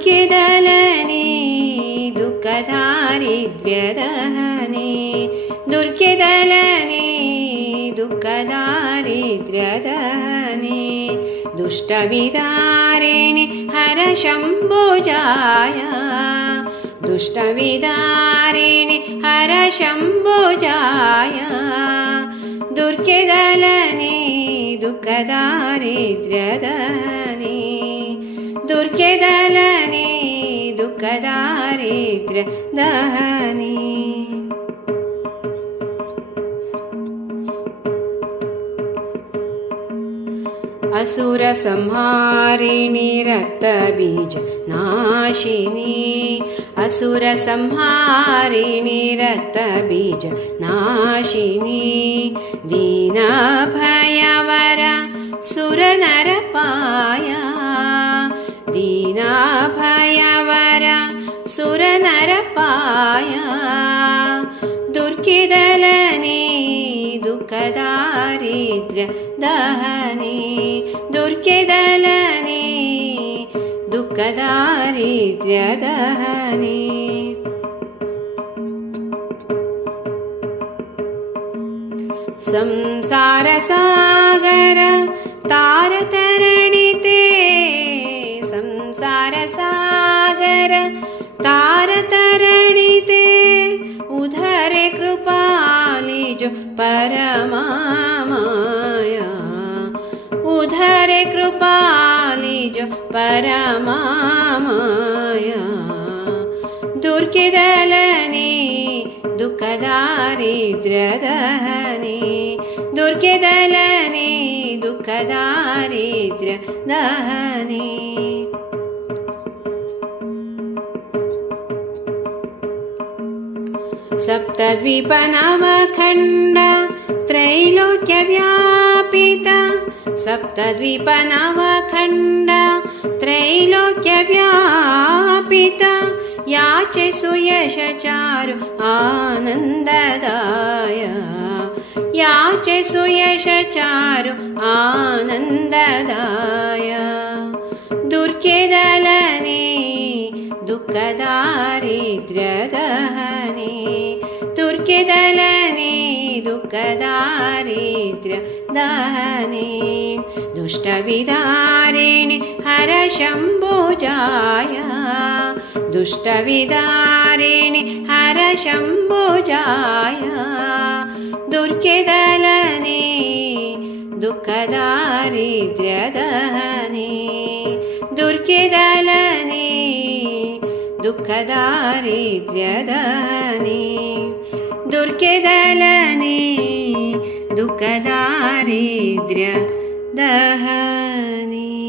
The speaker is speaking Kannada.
ದುರ್ಗೆದಲನೆ ದುಃಖದಾರಿದ್ರ್ಯದಹನೆ ದುರ್ಗೆದಲನೆ ದುಃಖದಾರಿದ್ರ್ಯದಹನೆ ದುಷ್ಟವಿದಾರಿಣಿ ಹರ ಶಂಭೋಜಾಯ ದುಷ್ಟವಿದಾರಿಣಿ ಹರ ಶಂಭೋಜಾಯ ದುರ್ಗೆದಲನೆ ದುಃಖದಾರಿದ್ರ್ಯದಹನೆ ದುರ್ಗೆದಲನೆ ದುಃಖದಾರಿದ್ರ್ಯದಹನೆ असुर संहारिणी रक्तबीज नाशिनी असुर संहारिणी रक्तबीज नाशिनी दीन भयवर सुर नरपाया दीन भयवर सुर नरपाया दुर्गेदलने दुःखदारिद्र्यदहने दुर्गेदलने दुःखदारिद्र्यदहने संसारसागर तारतरणिते संसारसागर तारतरणिते उधरे कृपालिजो परमामाया उधरे कृपालिजो परमामाया दुर्गेदलने दुःखदारिद्र्यदहने दुर्गेदलने दुःखदारिद्र्यदहने सप्तद्वीपनवखण्ड त्रैलोक्यव्यापित सप्तद्वीपनवखण्ड त्रैलोक्यव्यापित याचे सुयशचारु आनन्ददाय याचे सुयशचारु आनन्ददाय दुर्गेदलने दुःखदारिद्र्यदहने दुर्गेदलने दुःखदारिद्र्यदहने दुष्टविदारिणि हर शंभोजाय दुष्टविदारिणि हर शंभोजाय दुर्गेदलने दुःखदारिद्र्यदहने दुर्गेदलने दुःखदारिद्र्यदहने दुर्गेदलने दुःखदारिद्र्यदहने